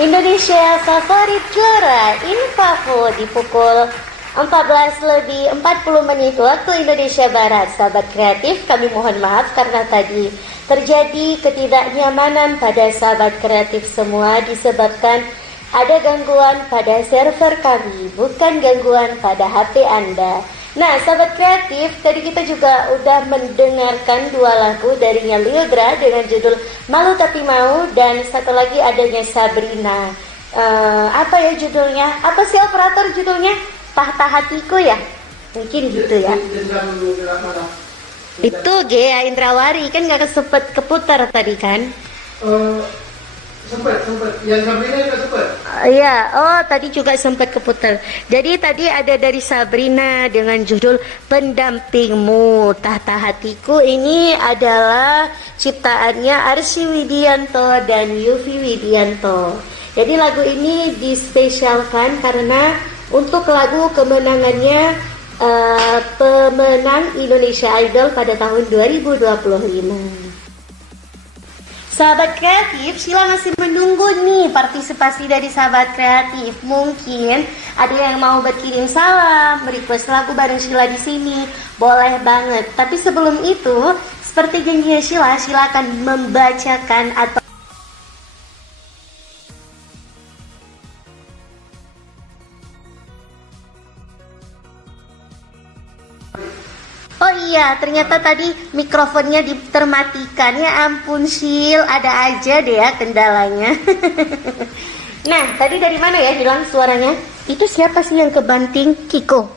Indonesia favorit juara Infafo di pukul 14:40 waktu Indonesia Barat. Sahabat kreatif, kami mohon maaf karena tadi terjadi ketidaknyamanan pada sahabat kreatif semua disebabkan ada gangguan pada server kami, bukan gangguan pada HP Anda. Nah, sahabat kreatif, tadi kita juga udah mendengarkan dua lagu darinya Lyudra dengan judul Malu Tapi Mau, dan satu lagi adanya Sabrina. Apa ya judulnya? Apa sih operator judulnya? Tahta Hatiku ya? Mungkin gitu ya. Itu Gea Indrawari, kan gak sempet keputar tadi kan? Sempat. Yang Sabrina juga sempat. Iya, tadi juga sempat keputar. Jadi tadi ada dari Sabrina dengan judul Pendampingmu. Tahta Hatiku ini adalah ciptaannya Arsy Widianto dan Yufi Widianto. Jadi lagu ini dispesialkan karena untuk lagu kemenangannya pemenang Indonesia Idol pada tahun 2025. Sahabat kreatif, Sheila masih menunggu nih partisipasi dari sahabat kreatif. Mungkin ada yang mau berkirim salam, request lagu bareng Sheila di sini, boleh banget. Tapi sebelum itu, seperti janjinya Sheila akan membacakan atau oh iya, ternyata tadi mikrofonnya termatikan. Ya ampun Sil, ada aja deh ya kendalanya. Nah, tadi dari mana ya hilang suaranya? Itu siapa sih yang kebanting? Kiko.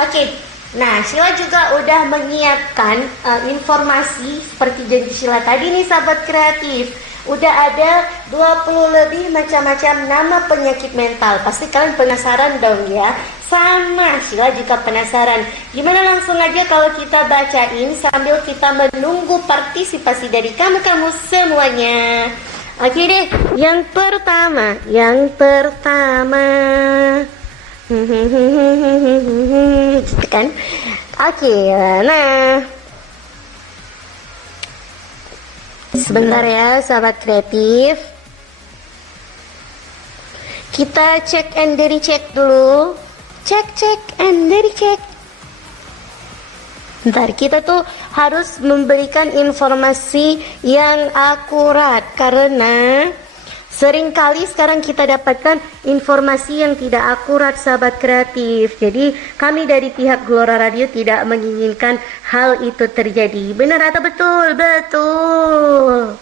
Oke. Nah, Sheila juga udah menyiapkan informasi seperti janji Sheila tadi nih sahabat kreatif. Udah ada 20 lebih macam-macam nama penyakit mental. Pasti kalian penasaran dong ya. Sama, Sheila juga penasaran. Gimana langsung aja kalau kita bacain sambil kita menunggu partisipasi dari kamu-kamu semuanya. Oke deh, yang pertama. Gitu kan? Oke, nah. Sebentar ya sahabat kreatif. Kita cek and recheck dulu. Cek and recheck. Bentar, kita tuh harus memberikan informasi yang akurat karena seringkali sekarang kita dapatkan informasi yang tidak akurat sahabat kreatif. Jadi kami dari pihak Gelora Radio tidak menginginkan hal itu terjadi. Benar atau betul? Betul.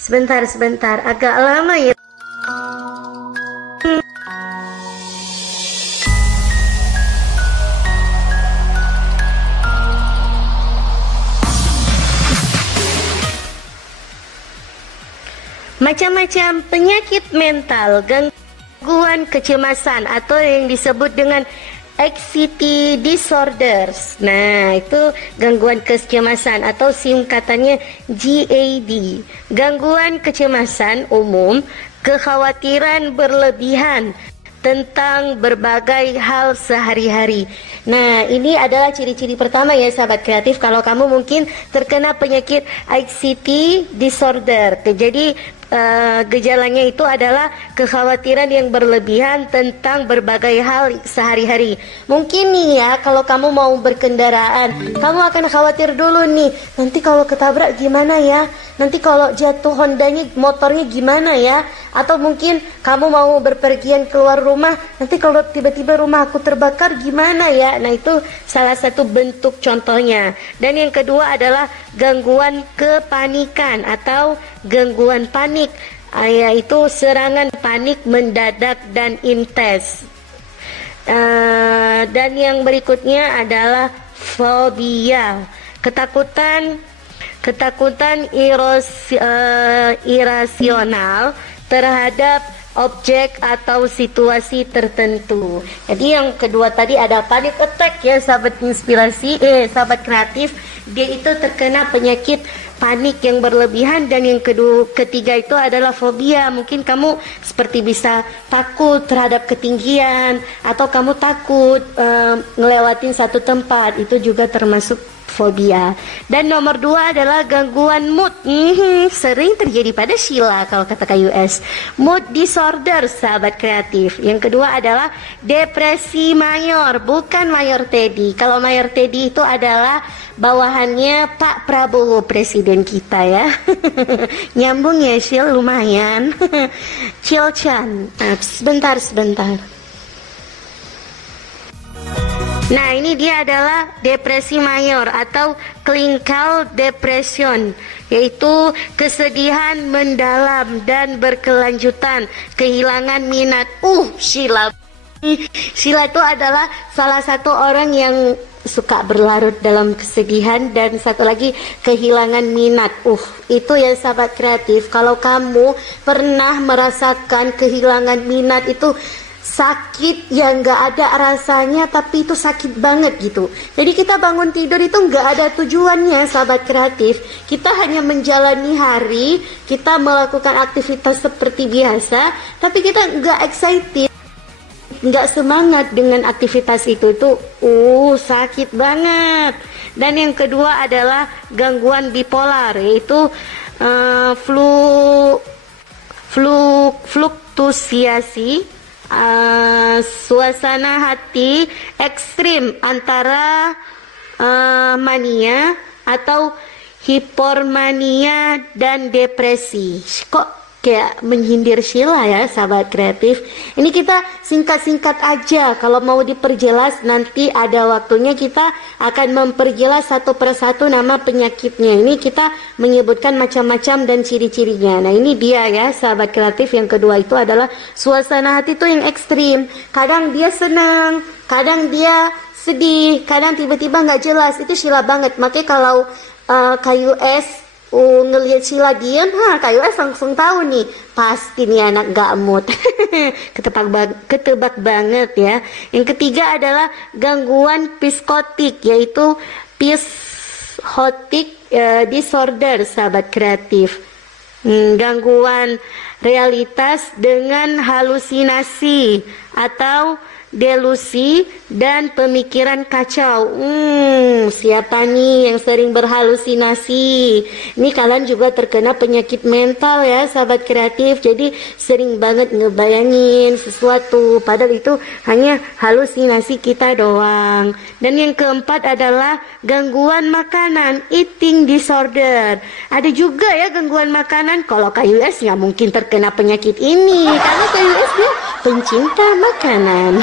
Sebentar, agak lama ya. Macam-macam penyakit mental, gangguan kecemasan atau yang disebut dengan anxiety disorders. Nah, itu gangguan kecemasan atau singkatannya GAD. Gangguan kecemasan umum, kekhawatiran berlebihan tentang berbagai hal sehari-hari. Nah, ini adalah ciri-ciri pertama ya sahabat kreatif kalau kamu mungkin terkena penyakit anxiety disorder. Jadi gejalanya itu adalah kekhawatiran yang berlebihan tentang berbagai hal sehari-hari. Mungkin nih ya, kalau kamu mau berkendaraan, kamu akan khawatir dulu nih, nanti kalau ketabrak gimana ya? Nanti kalau jatuh Hondanya, motornya gimana ya? Atau mungkin kamu mau berpergian keluar rumah, nanti kalau tiba-tiba rumah aku terbakar gimana ya? Nah, itu salah satu bentuk contohnya. Dan yang kedua adalah gangguan kepanikan atau gangguan panik, yaitu serangan panik mendadak dan intens. Dan yang berikutnya adalah fobia, ketakutan irasional terhadap objek atau situasi tertentu. Jadi yang kedua tadi ada panic attack ya sahabat inspirasi, sahabat kreatif, dia itu terkena penyakit panik yang berlebihan. Dan yang ketiga itu adalah fobia. Mungkin kamu seperti bisa takut terhadap ketinggian atau kamu takut ngelewatin satu tempat, itu juga termasuk fobia. Dan nomor 2 adalah gangguan mood. Sering terjadi pada Sheila kalau kata KUS. Mood disorder, sahabat kreatif. Yang kedua adalah depresi mayor, bukan Mayor Teddy. Kalau Mayor Teddy itu adalah bawahannya Pak Prabowo, presiden kita ya. Nyambung ya Shil, lumayan. Cilchan. Sebentar. Nah, ini dia adalah depresi mayor atau clinical depression, yaitu kesedihan mendalam dan berkelanjutan, kehilangan minat. Sheila itu adalah salah satu orang yang suka berlarut dalam kesedihan, dan satu lagi kehilangan minat. Itu ya sahabat kreatif, kalau kamu pernah merasakan kehilangan minat, itu sakit yang gak ada rasanya, tapi itu sakit banget gitu. Jadi kita bangun tidur itu gak ada tujuannya sahabat kreatif. Kita hanya menjalani hari, kita melakukan aktivitas seperti biasa, tapi kita gak excited, gak semangat dengan aktivitas itu sakit banget. Dan yang kedua adalah gangguan bipolar, yaitu fluktuasiasi suasana hati ekstrim antara mania atau hipermania dan depresi. Kok kayak menyindir Sheila ya sahabat kreatif. Ini kita singkat-singkat aja, kalau mau diperjelas nanti ada waktunya kita akan memperjelas satu persatu nama penyakitnya. Ini kita menyebutkan macam-macam dan ciri-cirinya. Nah ini dia ya sahabat kreatif. Yang kedua itu adalah suasana hati itu yang ekstrim. Kadang dia senang, kadang dia sedih, kadang tiba-tiba nggak jelas. Itu Sheila banget. Makanya kalau KUS ngelihat Sheila diem, KUS langsung tahu nih, pasti nih anak gak mood. Ketebak banget ya. Yang ketiga adalah gangguan psikotik, yaitu psychotic disorder, sahabat kreatif. Gangguan realitas dengan halusinasi atau delusi dan pemikiran kacau. Siapa nih yang sering berhalusinasi? Ini kalian juga terkena penyakit mental ya sahabat kreatif. Jadi sering banget ngebayangin sesuatu, padahal itu hanya halusinasi kita doang. Dan yang keempat adalah gangguan makanan, eating disorder. Ada juga ya gangguan makanan. Kalau KUS nggak mungkin terkena penyakit ini, karena KUS dia pencinta makanan.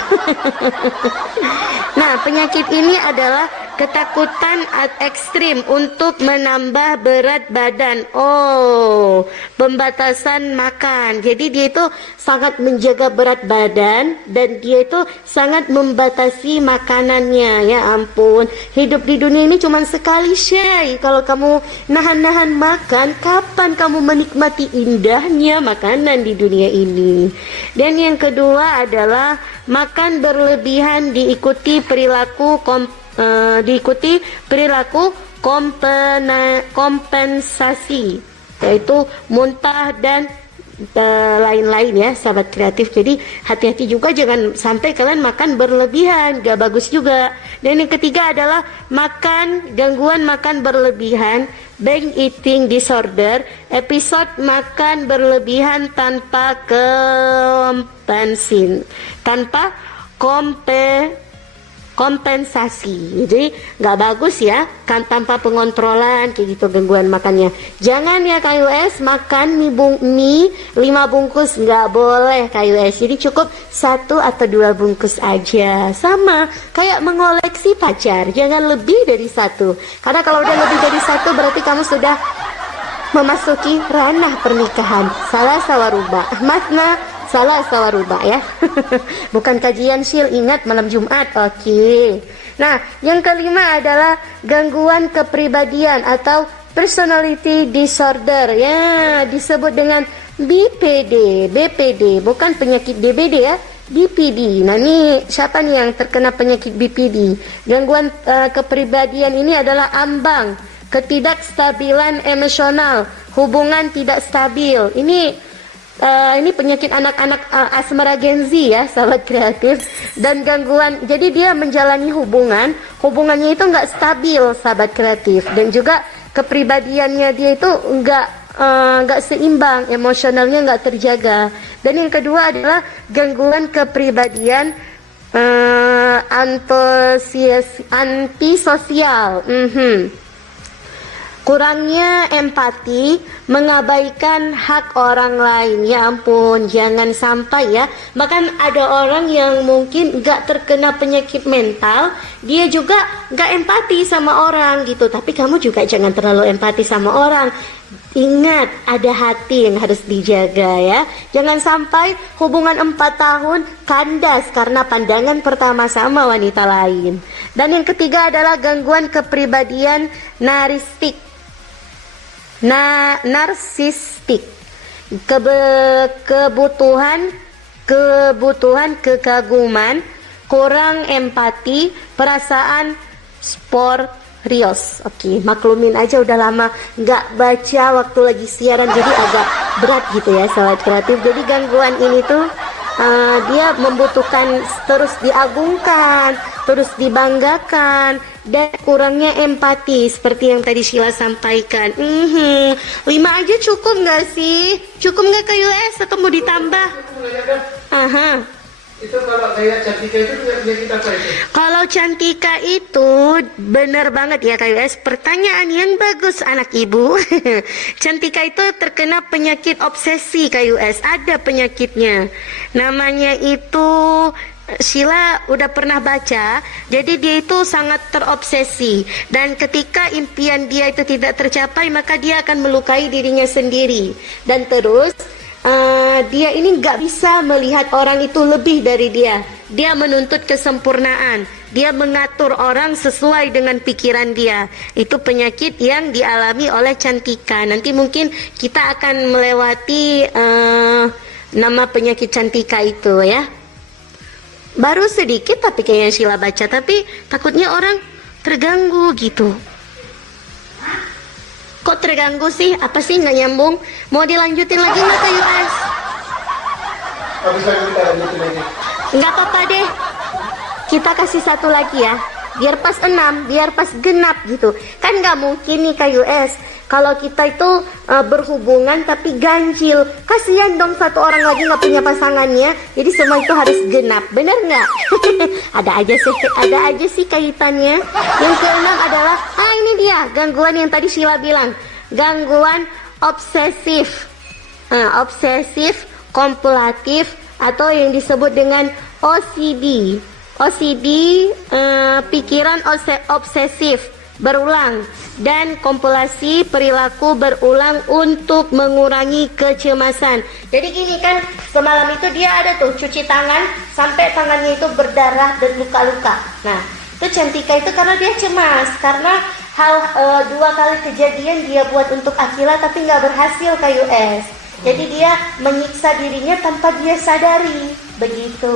Nah, penyakit ini adalah ketakutan ekstrim untuk menambah berat badan. Pembatasan makan. Jadi dia itu sangat menjaga berat badan, dan dia itu sangat membatasi makanannya. Ya ampun, hidup di dunia ini cuma sekali, Shay. Kalau kamu nahan-nahan makan, kapan kamu menikmati indahnya makanan di dunia ini? Dan yang kedua adalah makan berlebihan diikuti perilaku kompensasi, yaitu muntah dan lain-lain ya sahabat kreatif. Jadi hati-hati juga, jangan sampai kalian makan berlebihan, gak bagus juga. Dan yang ketiga adalah gangguan makan berlebihan, binge eating disorder, episode makan berlebihan tanpa kompensasi. Jadi nggak bagus ya, kan, tanpa pengontrolan kayak gitu gangguan makannya. Jangan ya KUS makan mie 5 bungkus, nggak boleh KUS. Jadi cukup 1 atau 2 bungkus aja. Sama kayak mengoleksi pacar, jangan lebih dari 1. Karena kalau udah lebih dari 1 berarti kamu sudah memasuki ranah pernikahan. Salah sawaruba. Salah sawaruba ya. Bukan kajian Shil, ingat malam Jumat. Oke. Nah, yang kelima adalah gangguan kepribadian atau personality disorder. Ya, disebut dengan BPD, bukan penyakit DBD ya. BPD. Nah, ini siapa nih yang terkena penyakit BPD? Gangguan kepribadian ini adalah ambang, ketidakstabilan emosional, hubungan tidak stabil. Ini Ini penyakit anak-anak asmara Gen Z ya, sahabat kreatif. Dan gangguan, jadi dia menjalani hubungannya itu nggak stabil, sahabat kreatif. Dan juga kepribadiannya dia itu nggak seimbang, emosionalnya nggak terjaga. Dan yang kedua adalah gangguan kepribadian antisosial. Kurangnya empati, mengabaikan hak orang lain. Ya ampun, jangan sampai ya. Bahkan ada orang yang mungkin gak terkena penyakit mental, dia juga gak empati sama orang gitu. Tapi kamu juga jangan terlalu empati sama orang. Ingat, ada hati yang harus dijaga ya. Jangan sampai hubungan 4 tahun kandas karena pandangan pertama sama wanita lain. Dan yang ketiga adalah gangguan kepribadian narsistik, kebutuhan kekaguman, kurang empati, perasaan sporios. Oke, maklumin aja udah lama nggak baca waktu lagi siaran, jadi agak berat gitu ya sahabat kreatif. Jadi gangguan ini tuh dia membutuhkan terus diagungkan, terus dibanggakan, dan kurangnya empati seperti yang tadi Sheila sampaikan. 5 aja cukup nggak sih? Cukup nggak Kak US atau mau ditambah? Itu kalau kayak Cantika itu penyakit apa itu? Kalau Cantika itu benar banget ya Kak US. Pertanyaan yang bagus anak ibu. Cantika itu terkena penyakit obsesi Kak US. Ada penyakitnya. Namanya itu Sheila udah pernah baca. Jadi dia itu sangat terobsesi. Dan ketika impian dia itu tidak tercapai, maka dia akan melukai dirinya sendiri. Dan terus dia ini nggak bisa melihat orang itu lebih dari dia. Dia menuntut kesempurnaan. Dia mengatur orang sesuai dengan pikiran dia. Itu penyakit yang dialami oleh Cantika. Nanti mungkin kita akan melewati nama penyakit Cantika itu ya. Baru sedikit tapi kayaknya Sheila baca, tapi takutnya orang terganggu gitu. Kok terganggu sih? Apa sih nggak nyambung? Mau dilanjutin lagi nggak Kak US? Nggak apa-apa deh. Kita kasih satu lagi ya. Biar pas 6, biar pas genap gitu. Kan nggak mungkin nih Kak US. Kalau kita itu berhubungan tapi ganjil, kasihan dong satu orang lagi nggak punya pasangannya. Jadi semua itu harus genap, bener nggak? ada aja sih kaitannya. Yang keenam adalah, ini dia gangguan yang tadi Sheila bilang, gangguan obsesif, obsesif kompulatif atau yang disebut dengan OCD. OCD, pikiran obsesif berulang dan kompulsi perilaku berulang untuk mengurangi kecemasan. Jadi gini kan, semalam itu dia ada tuh cuci tangan sampai tangannya itu berdarah dan luka-luka. Nah, itu Cantika itu karena dia cemas, karena hal 2 kali kejadian dia buat untuk Akila tapi nggak berhasil Kak US. Jadi dia menyiksa dirinya tanpa dia sadari, begitu.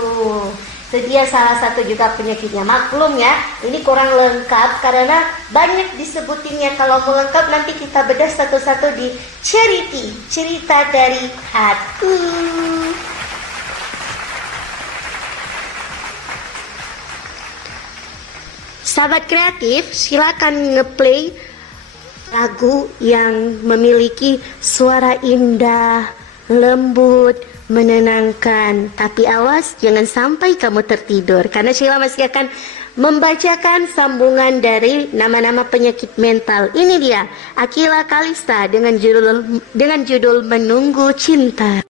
Itu dia salah satu juga penyakitnya. Maklum ya, ini kurang lengkap karena banyak disebutinnya. Kalau mau lengkap nanti kita bedah satu-satu di cerita dari hati. Sahabat kreatif, silakan ngeplay lagu yang memiliki suara indah, lembut, menenangkan. Tapi awas jangan sampai kamu tertidur, karena Sheila masih akan membacakan sambungan dari nama-nama penyakit mental. Ini dia Akila Kalista dengan judul Menunggu Cinta.